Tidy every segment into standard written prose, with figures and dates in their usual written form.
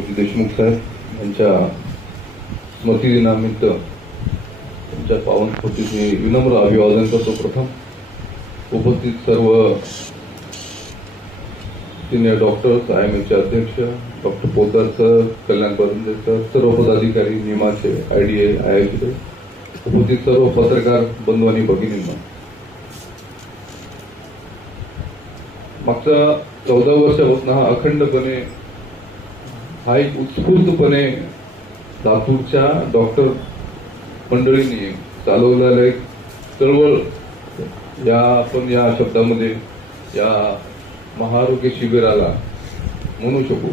लातूरजी देशमुख साहेब यांच्या स्मृतिदिनानिमित्त त्यांच्या पावन स्मृतीचे विनम्र अभिवादन करतो. प्रथम उपस्थित सर्व सिनियर डॉक्टर्स, IMHचे अध्यक्ष डॉक्टर पोद्दार सर, कल्याण परंदे सर, सर्व पदाधिकारी, निमाचे, IDA, IIT, उपस्थित सर्व पत्रकार बंधू आणि भगिनींना, मागच्या 14 वर्षापासून हा अखंडपणे, हा एक उत्स्फूर्तपणे लातूरच्या डॉक्टर मंडळींनी चालवलेला एक चळवळ, आपण या शब्दामध्ये या महाआरोग्य शिबिराला म्हणू शकू.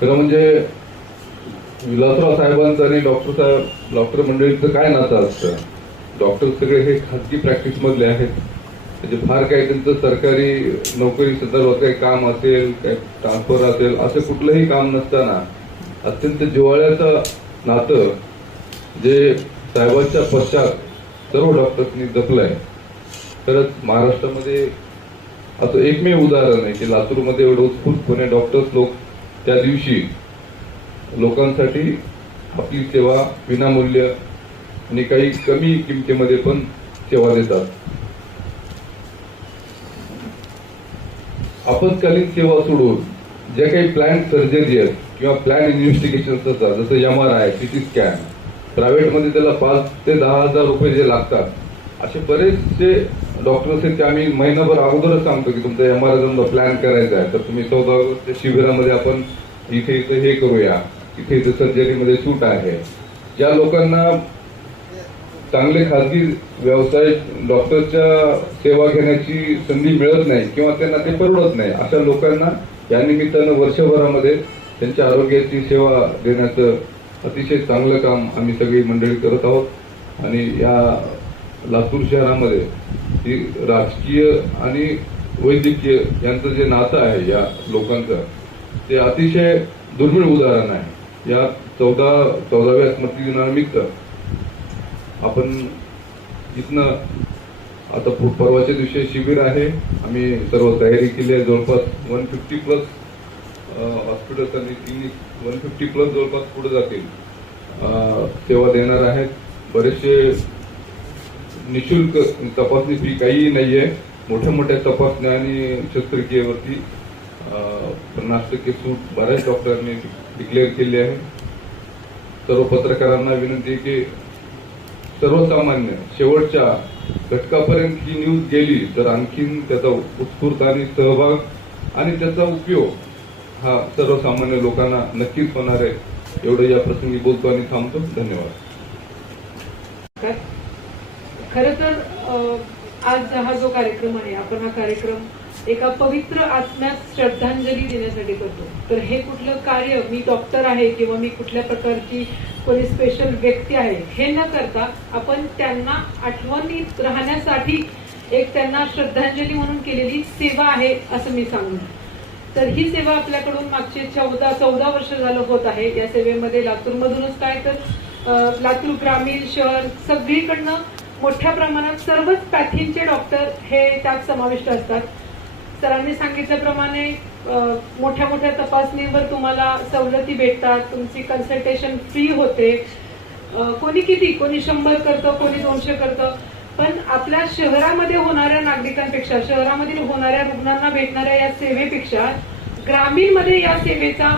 खरं म्हणजे विलासराव साहेबांचं आणि डॉक्टर मंडळींचं काय नातं असतं. डॉक्टर सगळे हे खाजगी प्रॅक्टिस मधले आहेत, म्हणजे फार काही त्यांचं सरकारी नोकरी संदर्भात काही काम असेल, काही ट्रान्सफर असेल, असं कुठलंही काम नसताना अत्यंत जिव्हाळ्याचं नातं जे साहेबांच्या पश्चात सर्व डॉक्टर्सनी जपलंय. खरंच महाराष्ट्रामध्ये असं एकमेव उदाहरण आहे की लातूरमध्ये एवढं उत्स्फूर्तपणे डॉक्टर्स लोक त्या दिवशी लोकांसाठी आपली सेवा विनामूल्य आणि काही कमी किमतीमध्ये पण सेवा देतात. आपत्कालीन सेवा सोडून ज्या काही प्लॅन सर्जरी आहेत किंवा प्लॅन इन्व्हेस्टिगेशन असतात, जसं MRI, CT स्कॅन, प्रायव्हेटमध्ये त्याला 5 ते 10 हजार रुपये जे लागतात, असे बरेचसे डॉक्टर्स आहेत की आम्ही महिनाभर अगोदरच सांगतो की तुमचा MRI जर प्लॅन करायचा आहे तर तुम्ही 14 ऑगस्टच्या शिबिरामध्ये आपण इथे हे करूया, इथे सर्जरीमध्ये सूट आहे. ज्या लोकांना चांगले खाजगी व्यवसाय डॉक्टरच्या सेवा घेण्याची संधी मिळत नाही किंवा त्यांना ते परवडत नाही, अशा लोकांना या निमित्तानं वर्षभरामध्ये त्यांच्या आरोग्याची सेवा देण्याचं अतिशय चांगलं काम आम्ही सगळी मंडळी करत आहोत. आणि या लातूर शहरामध्ये ही राजकीय आणि वैद्यकीय यांचं जे नातं आहे या लोकांचं, ते अतिशय दुर्मिळ उदाहरण आहे. या 14व्या स्मृतिदिनानिमित्त आपण इथनं आता परवाच्या दिवशी शिबिर आहे, आम्ही सर्व तयारी केली आहे. जवळपास 150+ हॉस्पिटल्स आणि क्लिनिक 150+ जवळपास पुढे जातील, सेवा देणार आहेत. बरेचसे निशुल्क तपासणी फी काहीही नाहीये. मोठ्या मोठ्या तपासण्या आणि शस्त्रक्रियेवरती 50% सूट बऱ्याच डॉक्टरांनी डिक्लेअर केली आहे. सर्व पत्रकारांना विनंती आहे की सर्वसामान्य शेवटच्या घटकापर्यंत ही न्यूज गेली तर आणखीन त्याचा उत्स्फूर्त आणि सहभाग आणि त्याचा उपयोग हा सर्वसामान्य लोकांना नक्कीच होणार आहे. एवढं या प्रसंगी बोलतो आणि थांबतो. धन्यवाद. खरं तर आज हा जो कार्यक्रम आहे, आपण हा कार्यक्रम एका पवित्र आत्म्यास श्रद्धांजली देण्यासाठी करतो. तर हे कुठलं कार्य मी डॉक्टर आहे किंवा मी कुठल्या प्रकारची कोणी स्पेशल व्यक्ती आहे हे न करता आपण त्यांना आठवणीत राहण्यासाठी एक त्यांना श्रद्धांजली म्हणून केलेली सेवा आहे असं मी सांगू. तर ही सेवा आपल्याकडून मागचे 14 वर्ष झालं होत आहे. या सेवेमध्ये लातूरमधूनच काय तर लातूर ग्रामीण शहर सगळीकडनं मोठ्या प्रमाणात सर्वच पॅथींचे डॉक्टर हे त्यात समाविष्ट असतात. सरांनी सांगितल्याप्रमाणे मोठ्या मोठ्या तपासणीवर तुम्हाला सवलती भेटतात, तुमची कन्सल्टेशन फ्री होते. कोणी 100 करतं, कोणी 200 करतं, पण आपल्या शहरामध्ये होणाऱ्या नागरिकांपेक्षा, शहरामधील होणाऱ्या रुग्णांना भेटणाऱ्या या सेवेपेक्षा ग्रामीणमध्ये या सेवेचा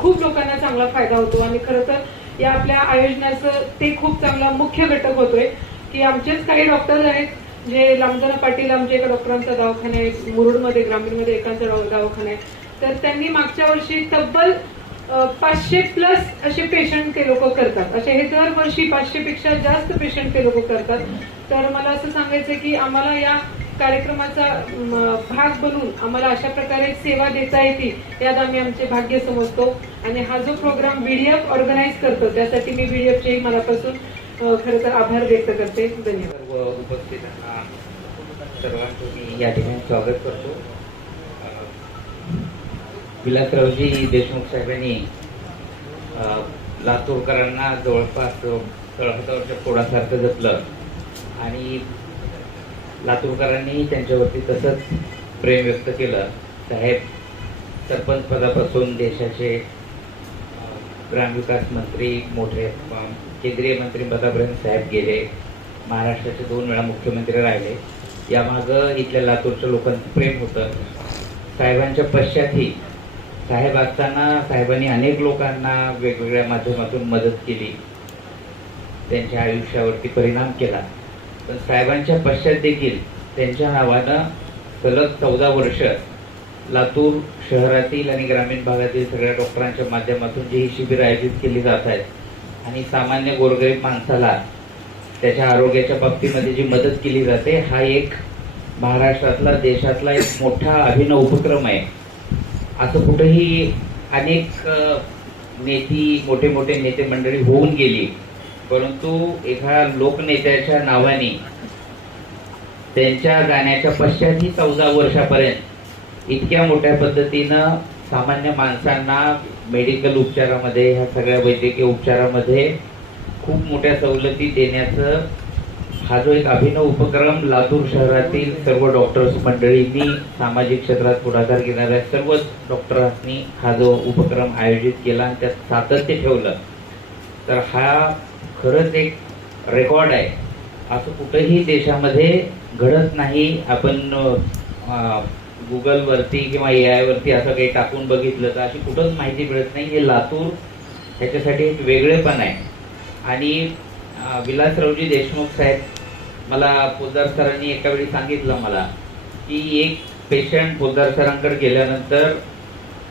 खूप लोकांना चांगला फायदा होतो. आणि खरं तर या आपल्या आयोजनाचं ते खूप चांगला मुख्य घटक होतोय की आमचेच काही डॉक्टर आहेत जे लांबजना पाटील, आमच्या एका डॉक्टरांचा दवाखाना आहे मुरुडमध्ये, ग्रामीणमध्ये एकांचा दवाखाना आहे. तर त्यांनी मागच्या वर्षी तब्बल 500+ असे पेशंट ते लोक करतात. असे हे दरवर्षी 500 पेक्षा जास्त पेशंट ते लोक करतात. तर मला असं सांगायचं की आम्हाला या कार्यक्रमाचा भाग बनून आम्हाला अशा प्रकारे सेवा देता येते यात आम्ही आमचे भाग्य समजतो. आणि हा जो प्रोग्राम BDF ऑर्गनाईज करतो त्यासाठी मी BDFचे मनापासून खरं तर आभार व्यक्त करते. धन्यवाद. सर्व उपस्थितांना सर्वांचं मी या ठिकाणी स्वागत करतो. विलासरावजी देशमुख साहेबांनी लातूरकरांना जवळपास 16 वर्ष पोडासारखं जपलं आणि लातूरकरांनी त्यांच्यावरती तसंच प्रेम व्यक्त केलं. साहेब सरपंच पदापासून देशाचे ग्रामविकास मंत्री मोठे केंद्रीय मंत्री पदापर्यंत साहेब गेले, महाराष्ट्राचे 2 वेळा मुख्यमंत्री राहिले. यामागं इथल्या लातूरच्या लोकांचं प्रेम होतं. साहेबांच्या पश्चातही साहेब असताना साहेबांनी अनेक लोकांना वेगवेगळ्या माध्यमातून मदत केली, त्यांच्या आयुष्यावरती परिणाम केला. पण साहेबांच्या पश्चात देखील त्यांच्या नावानं सलग 14 वर्ष लातूर शहरातील आणि ग्रामीण भागातील सगळ्या डॉक्टरांच्या माध्यमातून जी ही शिबिर आयोजित केली जात आहेत आणि सामान्य गोरगरीब माणसाला त्याच्या आरोग्याच्या बाबतीमध्ये जी मदत केली जाते, हा एक महाराष्ट्रातला देशातला एक मोठा अभिनव उपक्रम आहे. असं कुठेही अनेक मोठे मोठे नेते मंडळी होऊन गेली, परंतु एका लोकनेत्याच्या नावाने त्यांच्या जाण्याच्या पश्चातही 14 वर्षापर्यंत इतक्या मोठ्या पद्धतीनं सामान्य माणसांना मेडिकल उपचारामध्ये, ह्या सगळ्या वैद्यकीय उपचारामध्ये खूप मोठ्या सवलती देण्याचं हा जो एक अभिनव उपक्रम लातूर शहरातील सर्व डॉक्टर्स मंडळींनी, सामाजिक क्षेत्रात पुढाकार घेणाऱ्या सर्वच डॉक्टरांनी हा जो उपक्रम आयोजित केला आणि त्यात सातत्य ठेवलं, तर हा खरंच एक रेकॉर्ड आहे. असं कुठंही देशामध्ये घडत नाही. आपण गुगलवरती किंवा AI वरती असं काही टाकून बघितलं तर अशी कुठंच माहिती मिळत नाही. हे लातूर ह्याच्यासाठी एक वेगळेपण आहे. आणि विलासरावजी देशमुख साहेब, मला पोद्दार सरांनी एका वेळी सांगितलं मला की एक पेशंट पोद्दार सरांकडे गेल्यानंतर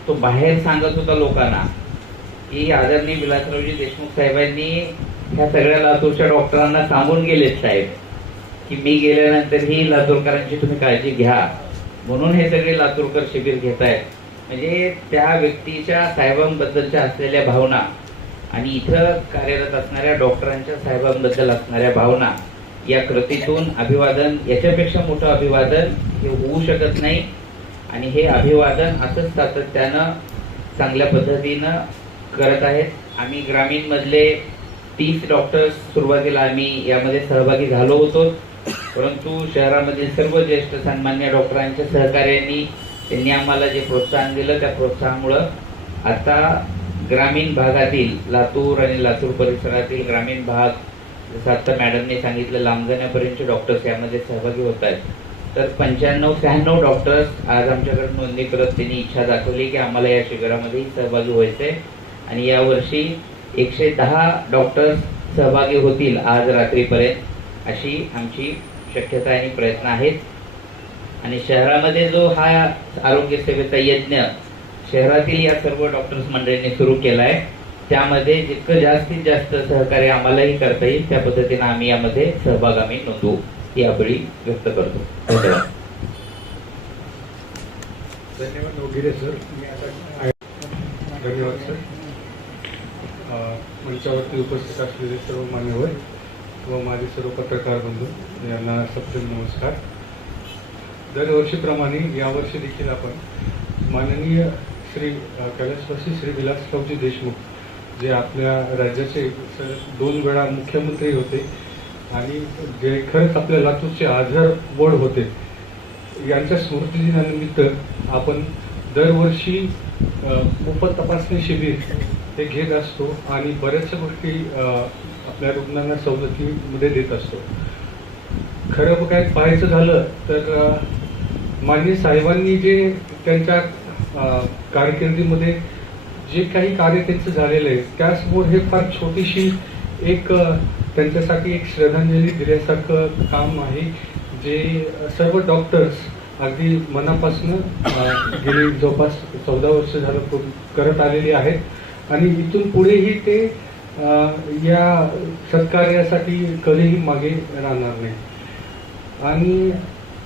तो बाहेर सांगत होता लोकांना की आदरणीय विलासरावजी देशमुख साहेबांनी ह्या सगळ्या लातूरच्या डॉक्टरांना सांगून गेलेत साहेब की मी गेल्यानंतर ही लातूरकरांची तुम्ही काळजी घ्या, म्हणून हे सगळे लातूरकर शिबिर घेत आहेत. म्हणजे त्या व्यक्तीच्या साहेबांबद्दलच्या असलेल्या भावना आणि इथं कार्यरत असणाऱ्या डॉक्टरांच्या साहेबांबद्दल असणाऱ्या भावना, या कृतीतून अभिवादन, याच्यापेक्षा मोठं अभिवादन हे होऊ शकत नाही. आणि हे अभिवादन असंच सातत्यानं चांगल्या पद्धतीनं करत आहेत. आम्ही ग्रामीण मधले 30 डॉक्टर्स सुरुवातीला आम्ही यामध्ये सहभागी झालो होतो, परंतु शहरामधील सर्व ज्येष्ठ सन्मान्य डॉक्टरांच्या सहकार्याने त्यांनी आम्हाला जे प्रोत्साहन दिलं, त्या प्रोत्साहनामुळं आता ग्रामीण भागातील लातूर आणि लातूर परिसरातील ग्रामीण भाग, जसं आता मॅडमने सांगितलं, लांब जाण्यापर्यंतचे डॉक्टर्स यामध्ये सहभागी होत आहेत. तर 95-96 डॉक्टर्स आज आमच्याकडे नोंदणी करत त्यांनी इच्छा दाखवली की आम्हाला या शिबिरामध्ये सहभागी व्हायचंय. आणि यावर्षी 110 डॉक्टर्स सहभागी होतील आज रात्रीपर्यंत, अशी आमची शक्यता आणि प्रयत्न आहेत. आणि शहरामध्ये जो हा आरोग्य सेवेचा यज्ञ शहरातील या सर्व डॉक्टर्स मंडळींनी सुरू केलाय, त्यामध्ये जितकं जास्तीत जास्त सहकार्य आम्हालाही करता येईल त्या पद्धतीने आम्ही यामध्ये सहभाग नोंदवू ही आपली व्यक्त करतो. धन्यवाद. धन्यवाद वगैरे सर. धन्यवाद सर. मंचावरती उपस्थित असलेले सर्व मान्यवर व माझे सर्व पत्रकार बंधू यांना सप्तम नमस्कार. दरवर्षीप्रमाणे यावर्षी देखील आपण माननीय श्री कैलासवासी श्री विलासरावजी देशमुख, जे आपल्या राज्याचे 2 वेळा मुख्यमंत्री होते आणि जे खरंच आपल्या लातूरचे आधारवड होते, यांच्या स्मृतिदिनानिमित्त आपण दरवर्षी मोफत तपासणी शिबिर हे घेत असतो आणि बऱ्याचशा गोष्टी आपल्या रुग्णांना सवलतीमध्ये देत असतो. खरं काय पाहायचं झालं तर माननीय साहेबांनी जे त्यांच्या कारकिर्दीमध्ये जे काही कार्य त्यांचं झालेलं आहे, त्यासमोर हे फार छोटीशी एक त्यांच्यासाठी एक श्रद्धांजली दिल्यासारखं काम आहे, जे सर्व डॉक्टर्स अगदी मनापासून गेली जवळपास 14 वर्ष झालं करत आलेली आहेत. आणि इथून पुढेही ते या सत्कार्यासाठी कधीही मागे राहणार नाही. आणि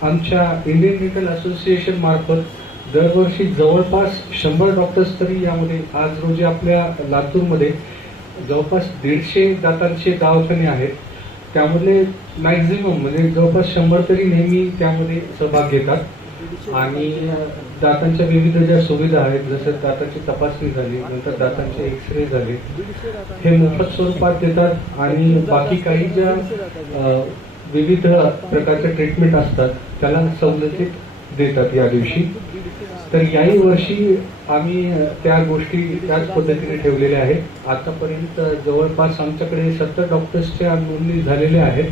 आमच्या इंडियन डेंटल असोसिएशन मार्फत दरवर्षी जवळपास 100 डॉक्टर्स तरी यामध्ये, आज रोजी आपल्या लातूरमध्ये जवळपास 150 दातांचे दवाखाने आहेत, त्यामध्ये मॅक्झिमम म्हणजे जवळपास 100 तरी नेहमी त्यामध्ये सहभाग घेतात. आणि दातांच्या विविध ज्या सुविधा आहेत, जसं दातांची तपासणी झाली, नंतर दातांचे एक्सरे झाले, हे मोफत स्वरूपात देतात. आणि बाकी काही ज्या विविध प्रकारच्या ट्रीटमेंट असतात त्याला सवलतीत देतात या दिवशी. तर याही वर्षी आम्ही त्या गोष्टी त्याच पद्धतीने ठेवलेल्या आहेत. आतापर्यंत जवळपास आमच्याकडे 70 डॉक्टर्सच्या नोंदणी झालेल्या आहेत.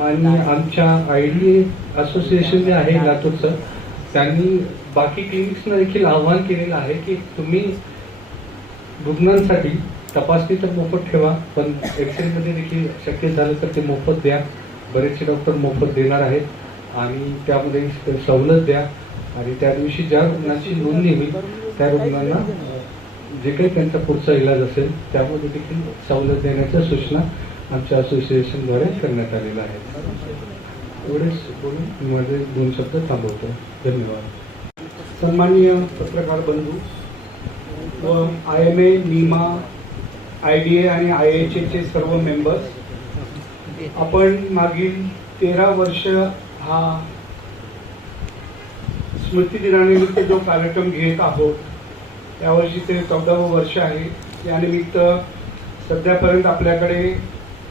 आणि आमच्या IDA असोसिएशन जे आहे लातूरचं, त्यांनी बाकी क्लिनिक्सना देखील आव्हान केलेलं आहे की तुम्ही रुग्णांसाठी तपासणी तर मोफत ठेवा, पण एक्सरेमध्ये देखील शक्य झालं तर ते मोफत द्या. बरेचसे डॉक्टर मोफत देणार आहेत आणि त्यामध्ये सवलत द्या. आणि त्या दिवशी ज्या रुग्णाची नोंदणी होईल त्या रुग्णांना जे काही त्यांचा पुढचा इलाज असेल त्यामध्ये देखील सवलत देण्याच्या सूचना आमच्या असोसिएशनद्वारे करण्यात आलेल्या आहेत. एवढेच बोलून मी माझे 2 शब्द थांबवतो. धन्यवाद. सन्माननीय पत्रकार बंधू व IMA, नीमा, IDA आणि IHA चे सर्व मेंबर्स, आपण मागील 13 वर्ष हा स्मृती दिनानिमित्त जो कार्यक्रम घेत आहोत, यावर्षी ते 14वं वर्ष आहे. यानिमित्त सध्यापर्यंत आपल्याकडे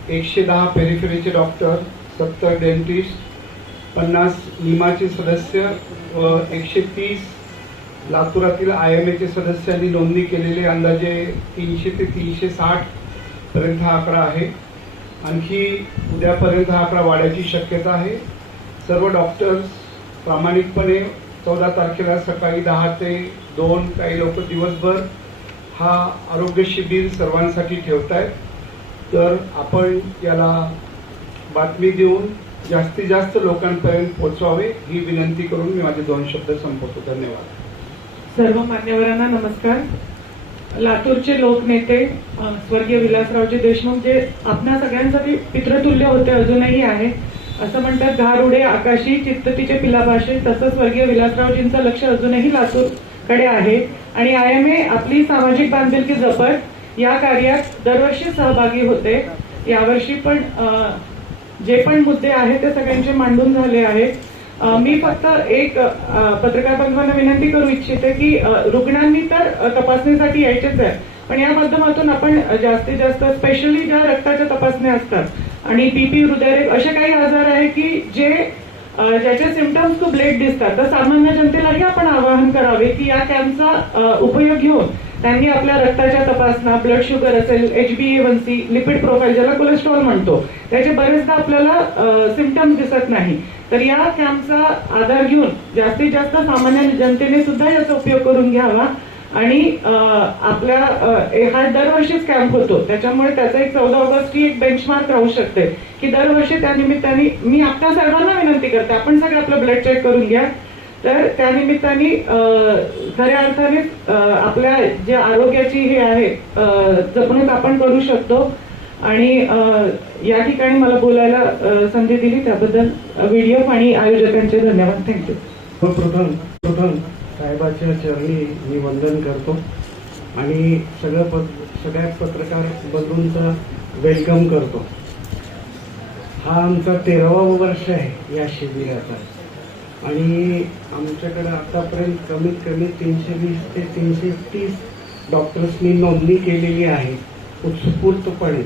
110 पेरिफेरीचे डॉक्टर, 70 डेंटिस्ट, 50 नीमाचे सदस्य व 130 लातूरातील IMA चे सदस्यांनी नोंदणी केलेले अंदाजे 300 ते 360 पर्यंत हा आकडा आहे. आणखी उद्यापर्यंत हा आकडा वाढायची शक्यता आहे. सर्व डॉक्टर्स प्रामाणिकपणे 14 तारखेला सकाळी 10 ते 2, काही लोक दिवसभर हा आरोग्य शिबिर सर्वांसाठी ठेवतायत. तर आपण याला बातमी देऊन जास्तीत जास्त लोकांपर्यंत पोहोचवावे ही विनंती करून मी माझे 2 शब्द संपवतो. धन्यवाद. सर्व मान्यवरांना नमस्कार. लातूरचे लोकनेते स्वर्गीय विलासरावजी देशमुख, जे आपणा सगळ्यांसाठी पितृतुल्य होते, अजूनही आहे. असं म्हणतात, घार उडे आकाशी चित्ततीचे पिलाभाषे, तसं स्वर्गीय विलासरावजींचं लक्ष अजूनही लातूरकडे आहे. आणि IMA आपली सामाजिक बांधिलकी जपत या कार्यात दरवर्षी सहभागी होते. यावर्षी पण जे पण मुद्दे आहेत ते सगळ्यांचे मांडून झाले आहेत. मी फक्त एक पत्रकार बांधवांना विनंती करू इच्छिते की रुग्णांनी तर तपासणीसाठी यायचेच आहे, पण या माध्यमातून आपण जास्तीत जास्त स्पेशली ज्या रक्ताच्या तपासण्या असतात आणि BP, हृदयरोग असे काही आजार आहे की ज्याचे सिम्पटम्स खूप लेट दिसतात, तर सामान्य जनतेलाही आपण आवाहन करावे की या कॅम्पचा उपयोग घेऊन त्यांनी आपल्या रक्ताच्या तपासण्या, ब्लड शुगर असेल, HbA1c, लिपिड प्रोफाईल ज्याला कोलेस्ट्रॉल म्हणतो, त्याचे बरेचदा आपल्याला सिम्पटम्स दिसत नाही. तर या कॅम्पचा आधार घेऊन जास्तीत जास्त सामान्य जनतेने सुद्धा याचा उपयोग करून घ्यावा. आणि आपल्या हा दरवर्षीच कॅम्प होतो, त्याच्यामुळे त्याचा एक 14 ऑगस्ट ही एक बेंचमार्क राहू शकते की दरवर्षी त्या निमित्ताने मी आपल्या सर्वांना विनंती करते, आपण सगळे आपलं ब्लड चेक करून घ्या. तर त्या निमित्ताने खऱ्या अर्थाने आपल्या जे आरोग्याची हे आहे जपणूक आपण करू शकतो. आणि या ठिकाणी मला बोलायला संधी दिली त्याबद्दल व्हिडिओ आणि आयोजकांचे धन्यवाद. थँक्यू. प्रथम साहेबाच्या चरणी मी वंदन करतो आणि सगळ्या पत्रकार बंधूंचं वेलकम करतो. हा आमचा 13वा वर्ष आहे या शिबिराचा आणि आमच्याकडे आतापर्यंत कमीत कमी 320 ते 330 डॉक्टर्सनी नोंदणी केलेली आहे. उत्स्फूर्तपणे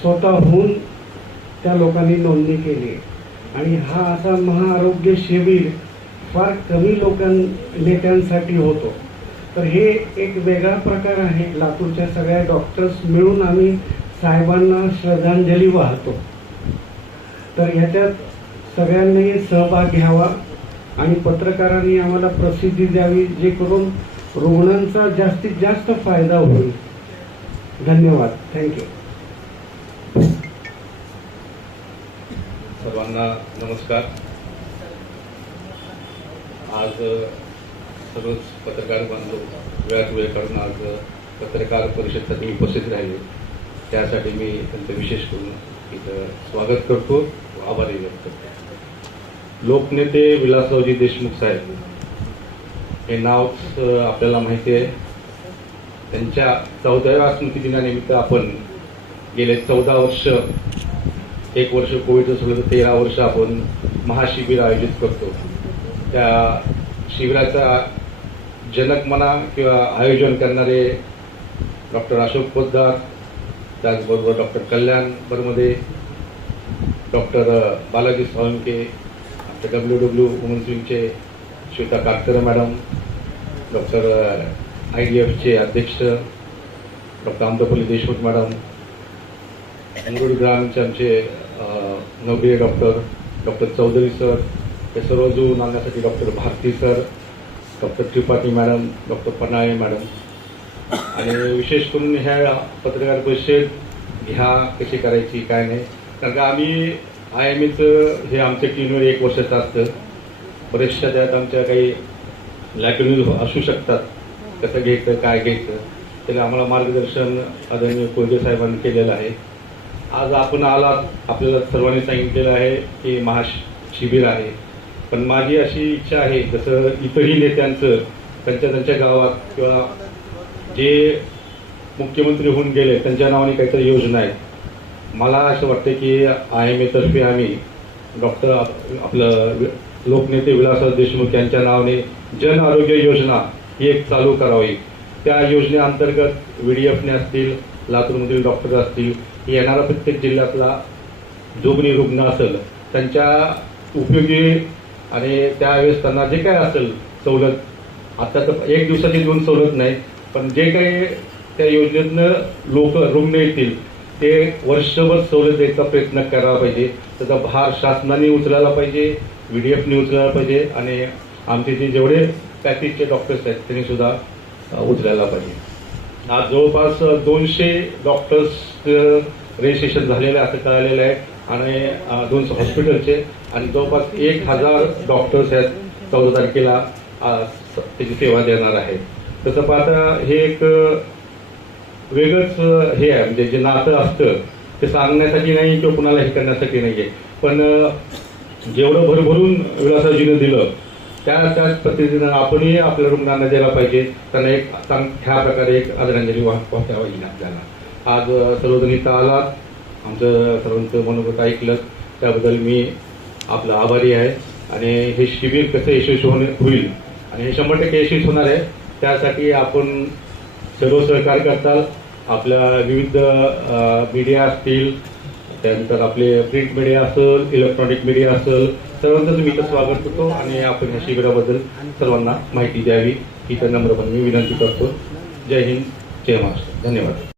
स्वतःहून त्या लोकांनी नोंदणी केली आहे. आणि हा असा महाआरोग्य शिबिर फार कमी नेत्यांसाठी होतो. तर हे एक वेगळा प्रकार आहे. लातूरच्या सगळ्या डॉक्टर्स मिळून आम्ही साहेबांना श्रद्धांजली वाहतो. तर ह्याच्यात सगळ्यांनी सहभाग घ्यावा आणि पत्रकारांनी आम्हाला प्रसिद्धी द्यावी, जे करून रुग्णांचा जास्तीत जास्त फायदा होईल. धन्यवाद. थँक्यू. सर्वांना नमस्कार. आज सर्वच पत्रकार बांधव वेळात वेळ काढून आज पत्रकार परिषदेसाठी उपस्थित राहिले, त्यासाठी मी त्यांचं विशेष करून इथं स्वागत करतो, आभारी व्यक्त करतो. लोकनेते विलासरावजी देशमुख साहेब हे नाव आपल्याला माहिती आहे. त्यांच्या 14व्या स्मृतिदिनानिमित्त आपण गेले 14 वर्ष, 1 वर्ष कोविडचं सोडलं तर 13 वर्ष आपण महाशिबिर आयोजित करतो. त्या शिबिराचा जनक म्हणा किंवा आयोजन करणारे डॉक्टर अशोक पोद्दार, त्याचबरोबर डॉक्टर कल्याण बरमदे, डॉक्टर बालाजी साळुंके, आपल्या WW वुमन्स विंगचे श्वेता काटकर मॅडम, डॉक्टर IDFचे अध्यक्ष डॉक्टर आमदापल्ली देशमुख मॅडम, अंगुडी ग्रामचे आमचे नवरे डॉक्टर चौधरी सर, हे सर्व जुळून आणण्यासाठी doctor Bharati sir, doctor Tripathi madam, doctor Panale madam, आणि विशेष करून ह्या पत्रकार परिषद घ्या कशी करायची काय नाही, कारण का आम्ही IMAचं हे आमच्या टीमवर 1 वर्षाचं असतं. बरेचशा त्यात आमच्या काही लॅक्युनिज असू शकतात, कसं घ्यायचं काय घ्यायचं, त्याला आम्हाला मार्गदर्शन आदरणीय कोळगे साहेबांनी केलेलं आहे. आज आपण आलात, आपल्याला सर्वांनी सांगितलेलं आहे की महाशिबिर आहे, पण माझी अशी इच्छा आहे जसं इतरही नेत्यांचं त्यांच्या गावात किंवा जे मुख्यमंत्री होऊन गेले त्यांच्या नावाने काहीतरी योजना आहेत. मला असं वाटतं की IMAतर्फे आम्ही डॉक्टर आपलं लोकनेते विलासराव देशमुख यांच्या नावाने जन आरोग्य योजना ही एक चालू करावी. त्या योजनेअंतर्गत VDFने असतील, लातूरमधील डॉक्टर असतील, येणारा प्रत्येक जिल्ह्यातला जो कोणी रुग्ण असेल त्यांच्या उपयोगी आणि त्यावेळेस त्यांना जे काय असेल सवलत, आता तर 1 दिवसाची 2 सवलत नाही, पण जे काही त्या योजनेतनं रुग्ण येतील ते वर्षभर सवलत द्यायचा प्रयत्न करायला पाहिजे. त्याचा भार शासनाने उचलायला पाहिजे, VDFने उचलायला पाहिजे, आणि आमचे जे जेवढे पॅकेजचे डॉक्टर्स आहेत त्यांनी सुद्धा उचलायला पाहिजे. आज जवळपास 200 डॉक्टर्स रजिस्ट्रेशन झालेले असं कळालेलं आहे, आणि 200 हॉस्पिटलचे, आणि जवळपास 1000 डॉक्टर्स आहेत 14 तारखेला त्याची सेवा देणार आहेत. तसं पाहता हे एक वेगळंच हे आहे, म्हणजे जे नातं असतं ते सांगण्यासाठी नाही किंवा कुणाला हे करण्यासाठी नाही आहे, पण जेवढं भरभरून विलासरावजीनं दिलं त्याच पद्धतीनं आपणही आपल्या रुग्णांना द्यायला पाहिजे. त्यांना एक ह्या प्रकारे एक आदरांजली वाटावी आपल्याला. आज सर्वजण इथं आलात, आमचं सर्वांचं मनोगत ऐकलं त्याबद्दल मी आपला आभारी आहे. आणि हे शिबिर कसं यशस्वी होईल आणि हे 100% यशस्वी होणार आहे, त्यासाठी आपण सर्व सहकार्य करताल. आपल्या विविध मीडिया असतील, त्यानंतर आपले प्रिंट मीडिया असेल, इलेक्ट्रॉनिक मीडिया असेल, सर्वांचं मी इथं स्वागत करतो, आणि आपण या शिबिराबद्दल सर्वांना माहिती द्यावी ही त्या नम्रपणे मी विनंती करतो. जय हिंद, जय महाराष्ट्र. धन्यवाद.